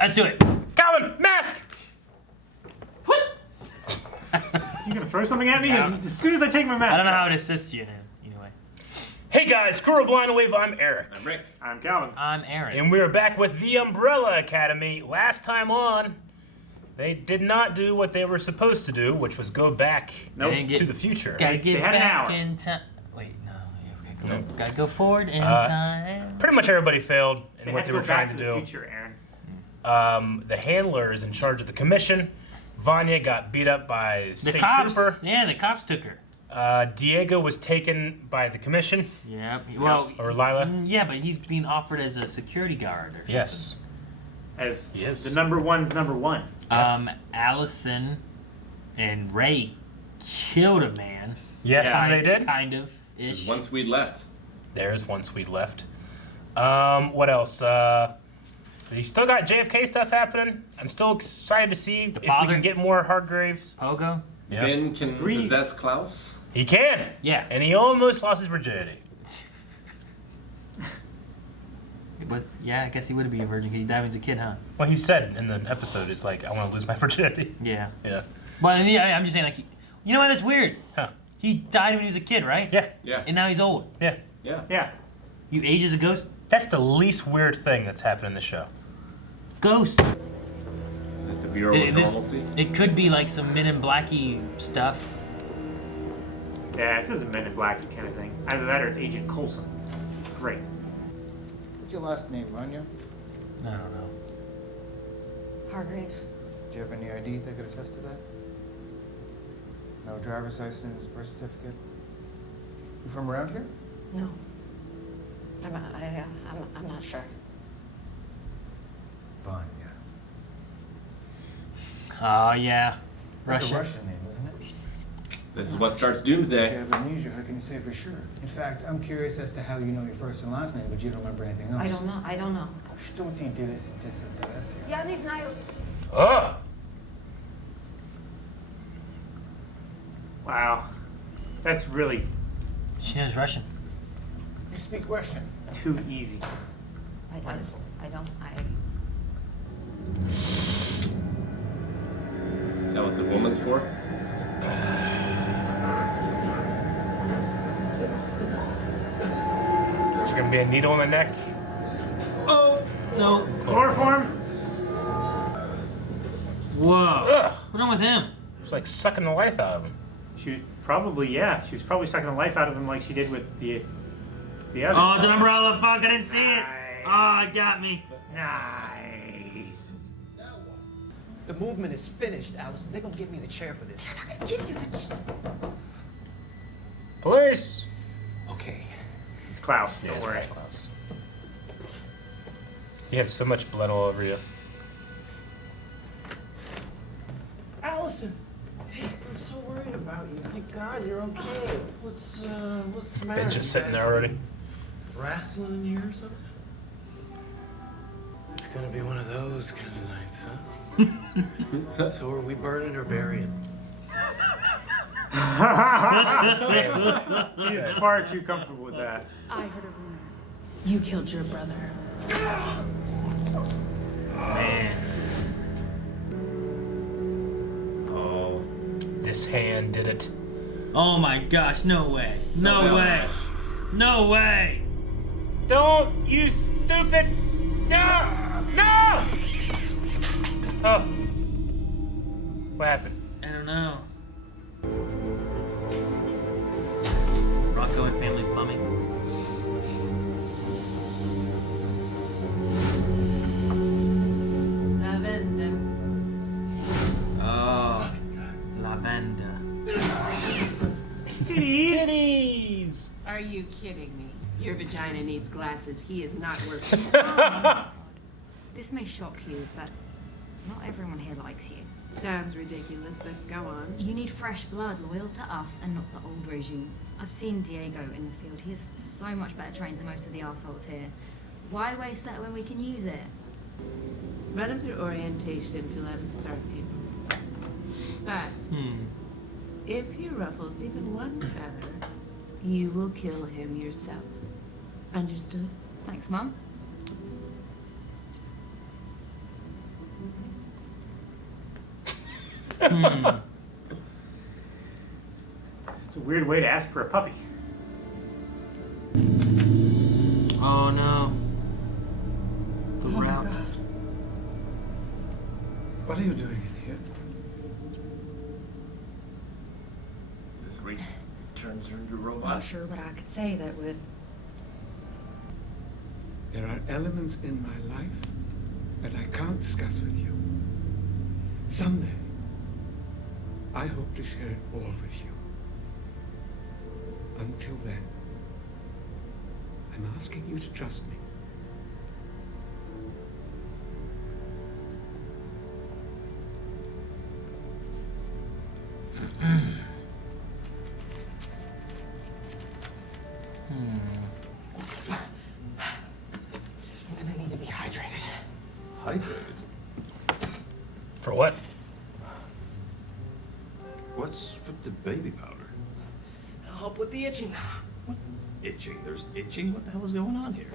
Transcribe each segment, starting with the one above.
Let's do it. Calvin, mask! You gonna throw something at me? And as soon as I take my mask I don't know off. how to assist you anyway. Hey guys, Crew of Blind Wave, I'm Eric. I'm Rick. I'm Calvin. I'm Aaron. And we're back with the Umbrella Academy. Last time on, they did not do what they were supposed to do, which was go back to the future. Gotta get They had an back hour. in time. Wait, no. Yeah, okay, No. Gotta go forward in time. Pretty much everybody failed in They what had they to were go trying back to to the do. future, Aaron. The handler is in charge of the commission. Vanya got beat up by The state cops. trooper. Yeah, the cops took her. Diego was taken by the commission. Yeah. Well. Or Lila. Yeah, but he's being offered as a security guard or something. Yes. As Yes. the number one's number one. Allison and Ray killed a man. Yes, Yeah. they did. Kind of There's ish. one Swede left. There's one Swede left. What else? You still got JFK stuff happening. I'm still excited to see if we father? can get more Hargraves. Pogo. Yeah. Ben can Agreed. possess Klaus. He can. Yeah. And he almost lost his virginity. It was. Yeah, I guess he would be a virgin because he died when he was a kid, huh? Well, he said in the episode, it's like, I want to lose my virginity. Yeah. Yeah. Well, yeah, I'm just saying, like, you know what? That's weird. Huh. He died when he was a kid, right? Yeah. Yeah. And now he's old. Yeah. Yeah. Yeah. You age as a ghost. That's the least weird thing that's happened in the show. Ghost. Is this the Bureau of Normalcy? It could be like some Men in Blacky stuff. Yeah, this isn't Men in Black kind of thing. Either that or it's Agent Coulson. Great. What's your last name, Vanya? I don't know. Hargraves. Do you have any ID that could attest to that? No driver's license, birth certificate? You from around here? No. I'm not sure. Vanya. Oh, yeah. That's Russian. a Russian name, isn't it? This is what starts If you Doomsday. have amnesia, how can you say for sure? In fact, I'm curious as to how you know your first and last name, but you don't remember anything else. I don't know. Что ты интересуешься? Я не знаю. Ugh. Wow. That's really She knows Russian. You speak Russian. too easy. I don't. Is that what the woman's for? Is there going to be a needle in the neck? Oh, no. Chloroform? Whoa. Ugh. What's wrong with him? It's like sucking the life out of him. She was probably, yeah. She was probably sucking the life out of him like she did with the other. Oh, it's an umbrella. Fuck, I didn't see it. Nice. Oh, it got me. Nice. The movement is finished, Allison. They're gonna give me the chair for this. Police! Okay. It's Klaus. Yeah, Don't it's worry. right, Klaus. You have so much blood all over you. Allison! Hey, I'm so worried about you. Thank God you're okay. What's the matter? Ben's just You sitting guys there already. Wrestling in here or something? It's gonna be one of those kind of nights, huh? So are we burning or burying? He's far too comfortable with that. I heard a rumor. You killed your brother. Man. Oh. This hand did it. Oh my gosh, no way. No way. No way. Don't, you stupid! No! No! Oh. What happened? I don't know. Rocco and Family Plumbing. Lavender. Oh. Lavender. Kitties! Are you kidding me? Your vagina needs glasses. He is not working. This may shock you, but not everyone here likes you. Sounds ridiculous, but go on. You need fresh blood, loyal to us and not the old regime. I've seen Diego in the field. He is so much better trained than most of the assholes here. Why waste that when we can use it? Run him through orientation, fill out a start paper. But if he ruffles even one feather, you will kill him yourself. Understood? Thanks, Mum. It's a weird way to ask for a puppy. Oh no. The Oh my route. God. What are you doing in here? This week turns her into a I'm robot. not sure what I could say that would. There are elements in my life that I can't discuss with you. Someday, I hope to share it all with you. Until then, I'm asking you to trust me. I'm gonna need to be hydrated. Hydrated? For what? What's with the baby powder? It'll help with the itching. What? Itching? There's itching? What the hell is going on here?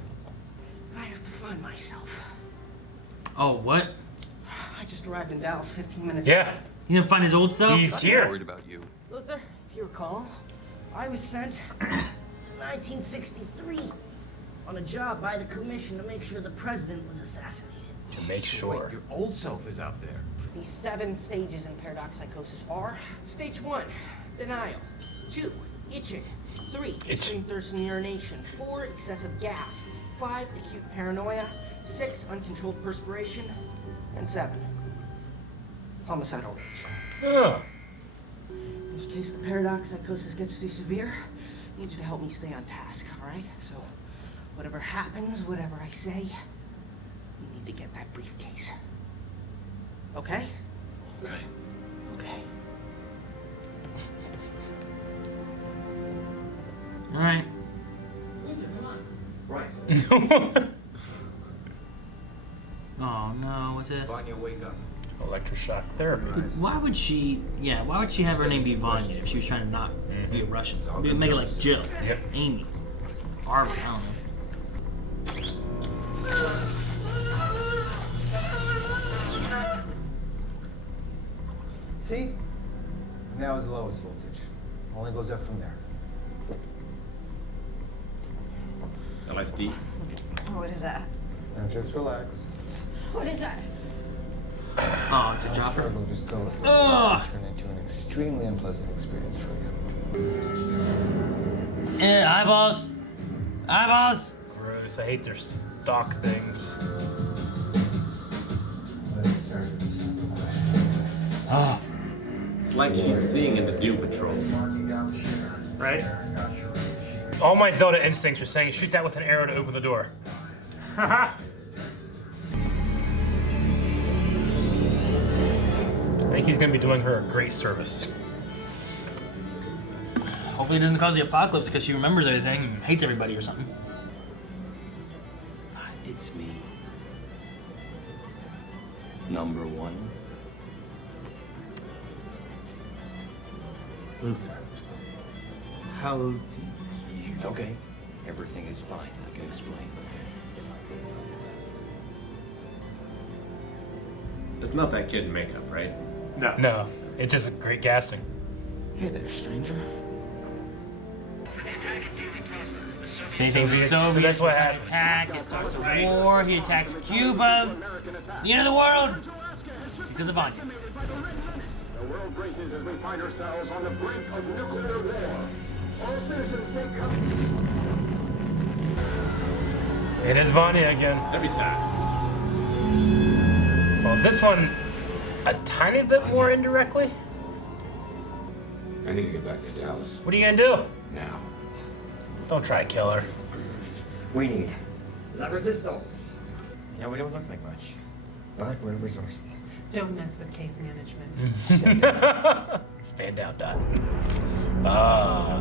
I have to find myself. Oh, what? I just arrived in Dallas 15 minutes Yeah. ago. He didn't find his old self? He's I'm here. worried about you. Luther, if you recall, I was sent to 1963 on a job by the commission to make sure the president was assassinated. To make sure. Wait, your old self is out there. These 7 stages in paradox psychosis are: stage 1, denial; 2, itching; 3, extreme thirst and urination; 4, excessive gas; 5, acute paranoia; 6, uncontrolled perspiration; and 7, homicidal rage. Oh. In case the paradox psychosis gets too severe, I need you to help me stay on task, all right? So, whatever happens, whatever I say, you need to get that briefcase. Okay? Okay. Okay. Alright. Right. Oh no, what's this? Vanya, wake up. Electroshock therapy. Why would she have her name be Vanya if she was trying to not be a Russian? Make it like Jill, Yep. Amy, Barbara, I don't know. See? Now is the lowest voltage. Only goes up from there. LSD. What is that? Now just relax. What is that? Oh, it's a Our dropper. struggle just go through Ugh. this to turn into an extremely unpleasant experience for you. Eyeballs. Eyeballs. Gross. I hate their stock things. Let's start with a simple question. Oh. It's like she's seeing into Doom Patrol. Right? All my Zelda instincts are saying shoot that with an arrow to open the door. Haha. I think he's gonna be doing her a great service. Hopefully it doesn't cause the apocalypse because she remembers everything and hates everybody or something. It's me. Number 1. Luther, how do It's okay. Everything is fine. I can explain. It's not that kid in makeup, right? No. No, it's just a great casting. Hey there, stranger. Anything the Soviets, Soviets, so that's what would happened. attack, it starts a war, he attacks Cuba, the end of the world, because of Vanya. The world braces as we find ourselves on the brink of nuclear war. All citizens take cover. It is Vanya again. Every time. Well, this one, a tiny bit more indirectly. I need to get back to Dallas What are you gonna do? now. Don't try to kill her. We need la resistance. Yeah, we don't look like much. But we're resourceful. Don't mess with case management. Stand out, Dot. Ah,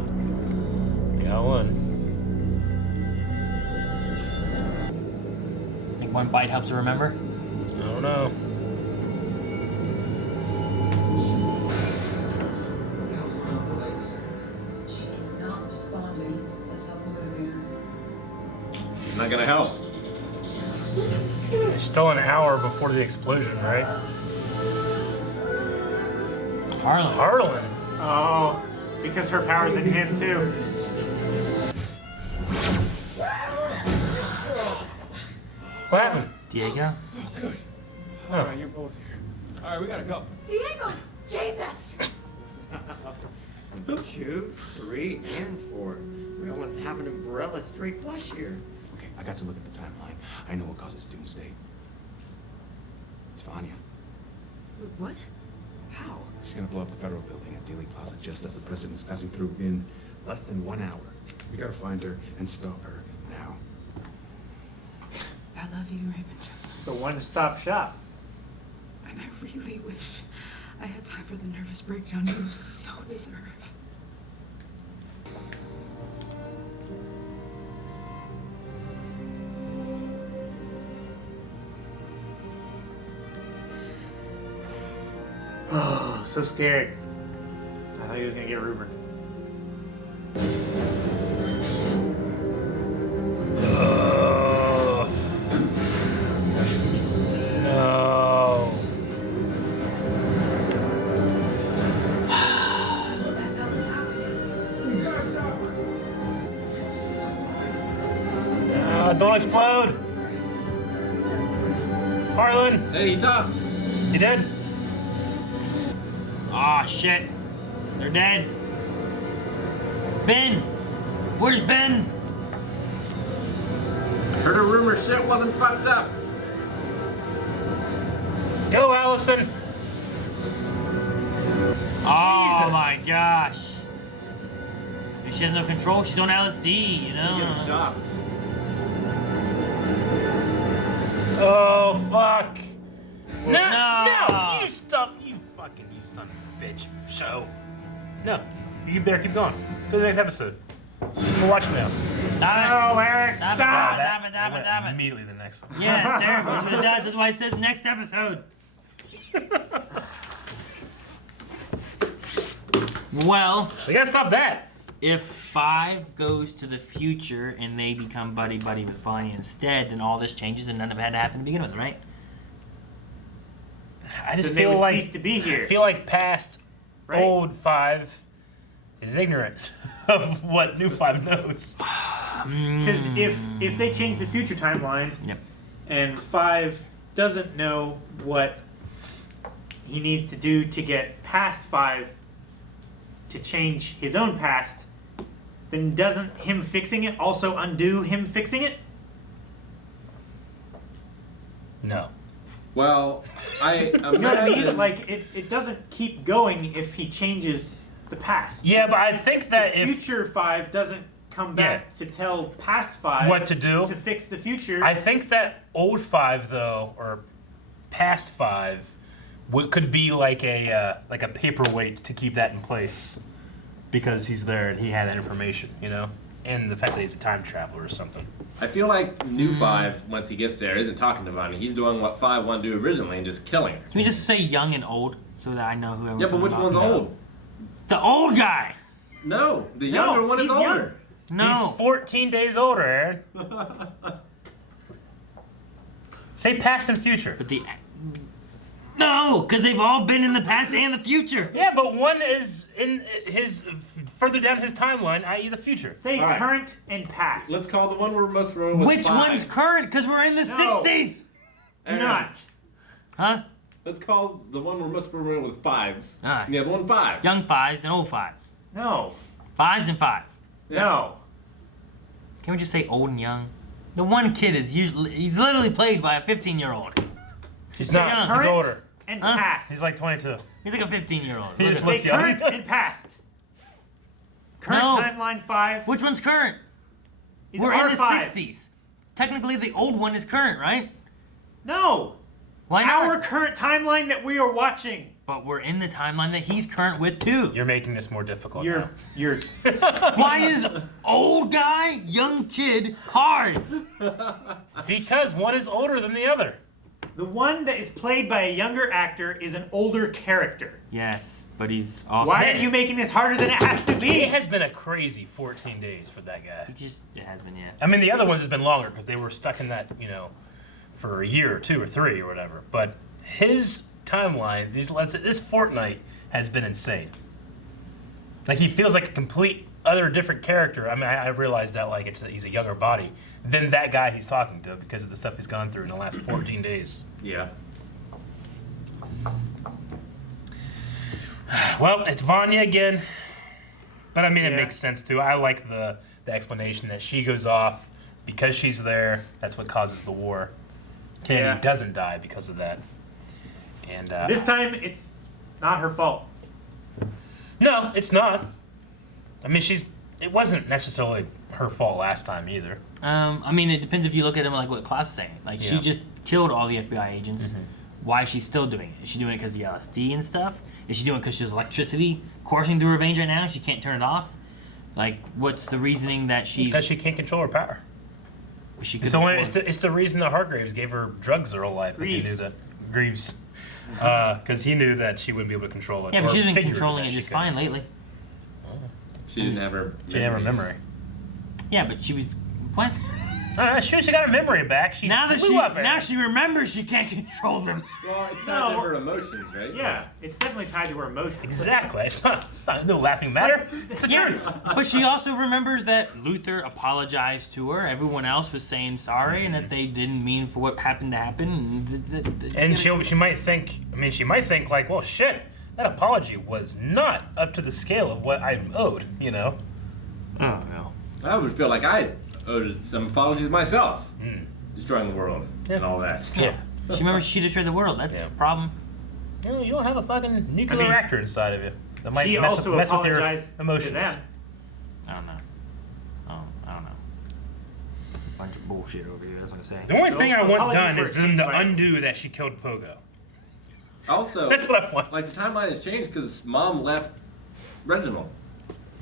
got one. Think one bite helps her remember? I don't know. She's not responding. Let's help her move. Not gonna help. Still an hour before the explosion, right? Harlan? Oh, because her power's in him too. What happened? Diego? Oh, good. All right, you're both here. All right, we gotta go. Diego! Jesus! 2, 3, and 4. We almost have an umbrella straight flush here. Okay, I got to look at the timeline. I know what causes doomsday. It's Vanya. What? How? She's gonna blow up the federal building at Dealey Plaza just as the president's passing through in less than 1 hour. We gotta find her and stop her now. I love you, Raymond Jessup. The one-stop shop. And I really wish I had time for the nervous breakdown you so deserve. Oh, so scared. I thought he was gonna get Ruben. No. Don't explode. Harlan. Hey, he talked. He did? Ah, shit. They're dead. Ben! Where's Ben? Heard a rumor shit wasn't fucked up. Go, Allison. Oh Jesus. my gosh. She has no control. She's on LSD, you know? Getting shocked. Oh, fuck. No, No. you stop. You son of a bitch. Show. No, you better keep going. Go to the next episode. We're watching now. No, Eric, stop! Stop it. Immediately the next one. Yeah, it's terrible. That's what it does. That's why it says next episode. Well, we gotta stop that. If 5 goes to the future and they become buddy-buddy with Vanya instead, then all this changes and none of it had to happen to begin with, right? I just Then they feel would like cease to be here. I feel like past Right? old 5 is ignorant of what new 5 knows. Because if they change the future timeline, Yep. and 5 doesn't know what he needs to do to get past 5 to change his own past, then doesn't him fixing it also undo him fixing it? No. Well, I You know what I mean? imagine... Like, it doesn't keep going if he changes the past. Yeah, but I think that if future 5 doesn't come back to tell past 5 what to do to fix the future. I think that old 5 though, or past 5, could be like a paperweight to keep that in place, because he's there and he had that information, you know, and the fact that he's a time traveler or something. I feel like new 5, once he gets there, isn't talking to Vanya. He's doing what 5 wanted to do originally and just killing her. Can we just say young and old so that I know who I'm Yeah, but which one's old? The old guy! No, the younger one is older. Young. No. He's 14 days older, Aaron. Say past and future. But No, because they've all been in the past and the future. Yeah, but one is in his further down his timeline, i.e. the future. Say All right. current and past. Let's call the one we're most familiar with Which 5. one's current? Because we're in the 60s. Do not. Huh? Let's call the one we're most familiar with 5s. All right. And the other one 5. Young 5s and old 5s. No. 5s and 5. No. Can we just say old and young? The one kid is he's literally played by a 15-year-old. He's not. young. He's Current older. and past. He's like 22. He's like a 15-year-old. He just Say looks young. current and past. Current No. timeline 5. Which one's current? He's We're in the R5. 60s. Technically, the old one is current, right? No. Why not? Our current timeline that we are watching. But we're in the timeline that he's current with, too. You're making this more difficult You're now. Why is old guy, young kid hard? Because one is older than the other. The one that is played by a younger actor is an older character. Yes, but he's also... Why are you making this harder than it has to be? It has been a crazy 14 days for that guy. It has been, yeah. I mean, the other ones has been longer because they were stuck in that, you know, for a year or 2 or 3 or whatever. But his timeline, this fortnight has been insane. Like, he feels like a complete other different character. I mean, I realized that, like, he's a younger body than that guy he's talking to because of the stuff he's gone through in the last 14 days. Yeah. Well, it's Vanya again. But, I mean, it makes sense, too. I like the explanation that she goes off because she's there. That's what causes the war. Kennedy doesn't die because of that. And this time, it's not her fault. No, it's not. I mean, it wasn't necessarily her fault last time either. I mean, it depends if you look at him like what Klaus is saying. Like, she just killed all the FBI agents. Mm-hmm. Why is she still doing it? Is she doing it because of the LSD and stuff? Is she doing it because she has electricity coursing through her veins right now and she can't turn it off? Like, what's the reasoning that she's... Because she can't control her power. She it's the reason that Hargraves gave her drugs her whole life. Because he knew that... Greaves. Because he knew that she wouldn't be able to control it. Yeah, but she's been controlling it just fine lately. She didn't have her She didn't have her memory. Yeah, but she was... What? Sure, she got her memory back. She now now she remembers she can't control them. Well, it's tied to her emotions, right? Yeah, it's definitely tied to her emotions. Exactly. It's not no laughing matter. It's the truth. But she also remembers that Luther apologized to her. Everyone else was saying sorry, and that they didn't mean for what happened to happen. And she might think. I mean, she might think like, well, shit. That apology was not up to the scale of what I'm owed. You know. Oh no. I would feel like I owed some apologies myself. Destroying the world and all that. Yeah. She remembers she destroyed the world. That's a problem. You don't have a fucking nuclear reactor inside of you. That might She mess also with your apologized emotions. to them. I don't know. I don't know. Bunch of bullshit over here. That's what I say. The only thing I want apologies done were is them to undo that she killed Pogo. Also, That's what I want. Like, the timeline has changed because Mom left Reginald.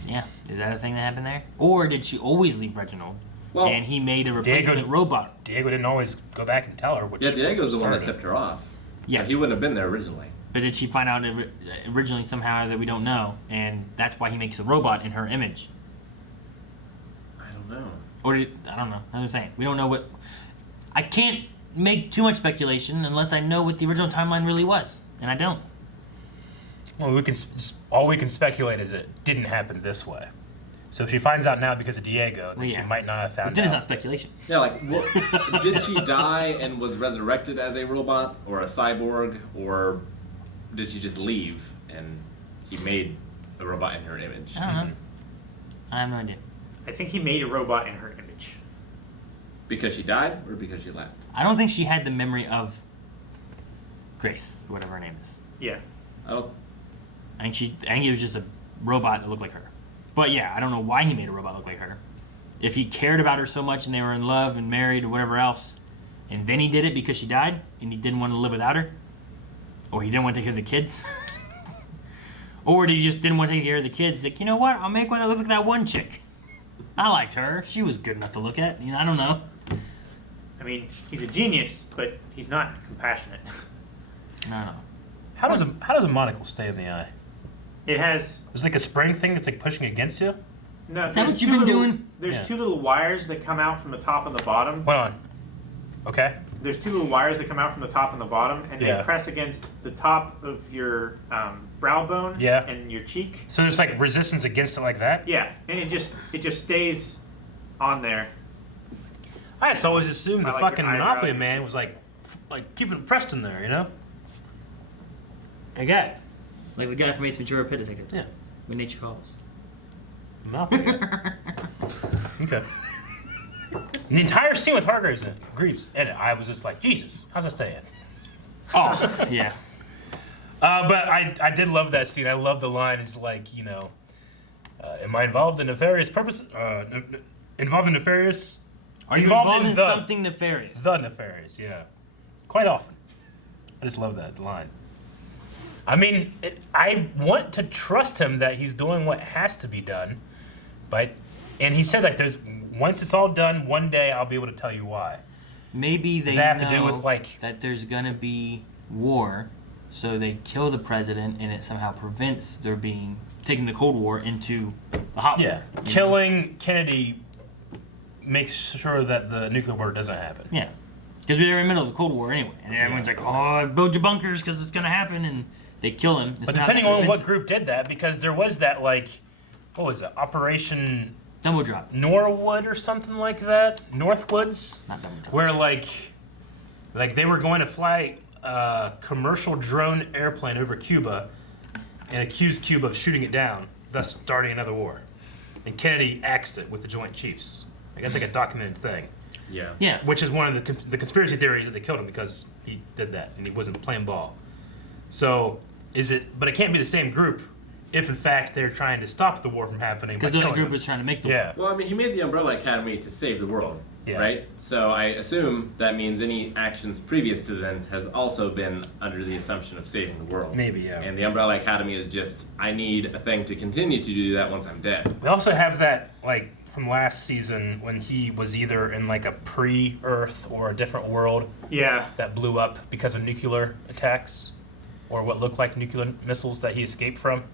Yeah. Is that a thing that happened there? Or did she always leave Reginald? Well, and he made a replacement robot. Diego didn't always go back and tell her. Which Diego's the one that tipped her off. Yes. So he wouldn't have been there originally. But did she find out originally somehow that we don't know, and that's why he makes a robot in her image? I don't know. Or I don't know. I'm just saying we don't know what. I can't make too much speculation unless I know what the original timeline really was, and I don't. Well, all we can speculate is it didn't happen this way. So if she finds out now because of Diego, then she might not have found out. But then it's not speculation. Yeah, like, did she die and was resurrected as a robot or a cyborg, or did she just leave and he made a robot in her image? I don't know. I have no idea. I think he made a robot in her image. Because she died or because she left? I don't think she had the memory of Grace, whatever her name is. Yeah. Oh. I think it was just a robot that looked like her. But yeah, I don't know why he made a robot look like her. If he cared about her so much and they were in love and married or whatever else, and then he did it because she died and he didn't want to live without her, or he didn't want to take care of the kids, or did he just didn't want to take care of the kids? Like, you know what? I'll make one that looks like that one chick. I liked her. She was good enough to look at. You know, I don't know. I mean, he's a genius, but he's not compassionate. No. How does a monocle stay in the eye? It has... There's like a spring thing that's like pushing against you? No, is that what you've been doing? There's two little wires that come out from the top and the bottom. Hold on. Okay. There's two little wires that come out from the top and the bottom, and they press against the top of your brow bone and your cheek. So there's like resistance against it like that? Yeah, and it just stays on there. I just always assumed the like fucking your Monopoly eyebrow. man was like keeping it pressed in there, you know? I got it. Like the guy from Ace Ventura: Pet Detective. Yeah. When nature calls. Monopoly. Okay. The entire scene with Hargraves and Greaves in it, I was just like, Jesus, how's that staying? Oh, yeah. But I did love that scene. I love the line. It's like, you know, am I involved in nefarious purposes? Involved in nefarious? Are you involved in something nefarious? The nefarious, yeah. Quite often. I just love that line. I mean, I want to trust him that he's doing what has to be done, and he said like once it's all done, one day I'll be able to tell you why. Maybe they have know to do with that there's gonna be war, so they kill the president, and it somehow prevents there being taking the Cold War into the hot war. Yeah, killing Kennedy makes sure that the nuclear war doesn't happen. Yeah. Because we were in the middle of the Cold War anyway, and everyone's like, "Oh, build your bunkers because it's gonna happen," and they kill him. It's But not depending that on what convincing. group did that, because there was that like, what was it, Operation Dumbo Drop. Norwood or something like that, Northwoods, Not Dumbo Drop. where like they were going to fly a commercial drone airplane over Cuba and accuse Cuba of shooting it down, thus starting another war. And Kennedy axed it with the Joint Chiefs. Like, that's like a documented thing. Yeah. Yeah. Which is one of the conspiracy theories that they killed him because he did that and he wasn't playing ball. So but it can't be the same group if in fact they're trying to stop the war from happening. Because the other group was trying to make the war. Well, I mean, he made the Umbrella Academy to save the world, right? So I assume that means any actions previous to then has also been under the assumption of saving the world. Maybe, yeah. And the Umbrella Academy is just, I need a thing to continue to do that once I'm dead. We also have that, like, from last season when he was either in, like, a pre-Earth or a different world. Yeah. That blew up because of nuclear attacks or what looked like nuclear missiles that he escaped from.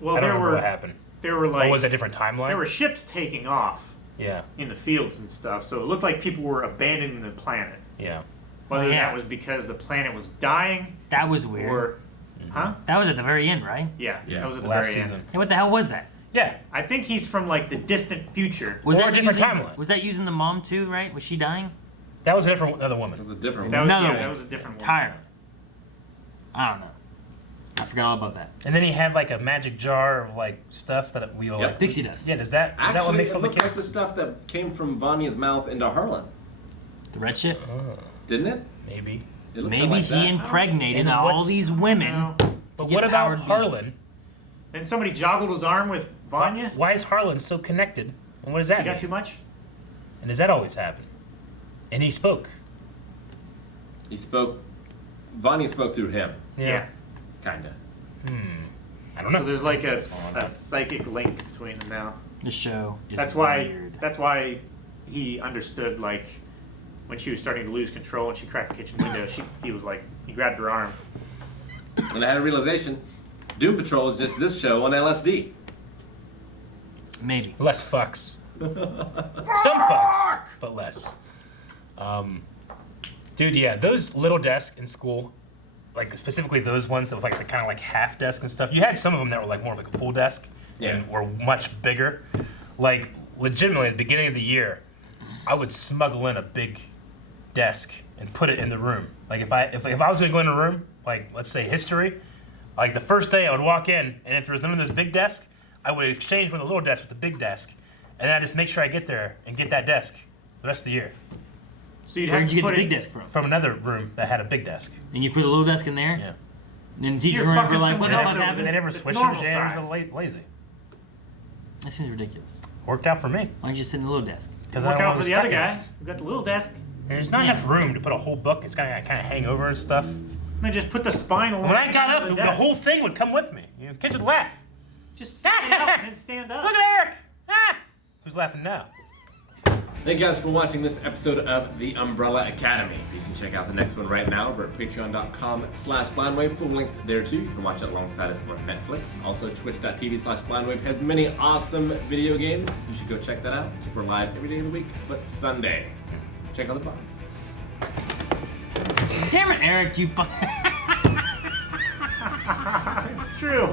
Well, I don't there remember were what happened. There were like or was that a different timeline? There were ships taking off. Yeah. In the fields and stuff, so it looked like people were abandoning the planet. Yeah. Whether that was because the planet was dying. That was weird. Or, huh? That was at the very end, right? Yeah. That was at the Last very season. end. Hey, what the hell was that? Yeah. I think he's from like the distant future. Was or that a different using, timeline. Was that using the mom too? Right? Was she dying? That was a different another woman. It was a different That one. was, Another that one. was a different one. Entirely. I don't know. I forgot all about that. And then he had like a magic jar of like stuff that we like Pixie dust. Yeah, is that Actually, what makes it all the looked like kids? the stuff that came from Vanya's mouth into Harlan. The red shit? Didn't it? Maybe. It looked Maybe kinda like he that. impregnated And all what's- these women. But to what get about powered Harlan? beings. Then somebody joggled his arm with Vanya. Why is Harlan so connected? And what does that She mean? got too much? And does that always happen? And he spoke. He spoke. Vanya spoke through him. Yeah. Kinda. I don't know. So there's like What's going on a there? psychic link between them now. The show is That's why. weird. That's why he understood like when she was starting to lose control and she cracked the kitchen window. He was like he grabbed her arm. And I had a realization. Doom Patrol is just this show on LSD. Maybe. Less fucks. Some fucks, but less. Dude, yeah, those little desks in school, like specifically those ones that were like the kind of like half desk and stuff. You had some of them that were like more of like a full desk and were much bigger. Like legitimately at the beginning of the year, I would smuggle in a big desk and put it in the room. Like if I was gonna go in a room, like let's say history, like the first day I would walk in and if there was none of those big desks, I would exchange one of the little desks with the big desk. And then I just make sure I get there and get that desk the rest of the year. So you'd Where'd have you to get put the it. big desk from? From another room that had a big desk. And you put a little desk in there? Yeah. And then the teachers You're were fucking like, what the someone fuck else. happened? They never It's switched it. The normal janitors size. are lazy. That seems ridiculous. Worked out for me. Why don't you sit in the little desk? Because Work I don't out want for to the be other stuck in guy. it. We got the little desk. And there's not enough room to put a whole book. It's gonna kind of hang over and stuff. And then just put the spine along When I the got side up, of the desk. whole thing would come with me. You know, kids would laugh. Just stand up and then stand up. Look at Eric! Ah! Who's laughing now? Thank you guys for watching this episode of The Umbrella Academy. You can check out the next one right now over at patreon.com/blindwave. Full link there too. You can watch it alongside us on Netflix. Also, twitch.tv/blindwave has many awesome video games. You should go check that out. We're live every day of the week, but Sunday. Check out the bots. Damn it, Eric, you fuck. It's true.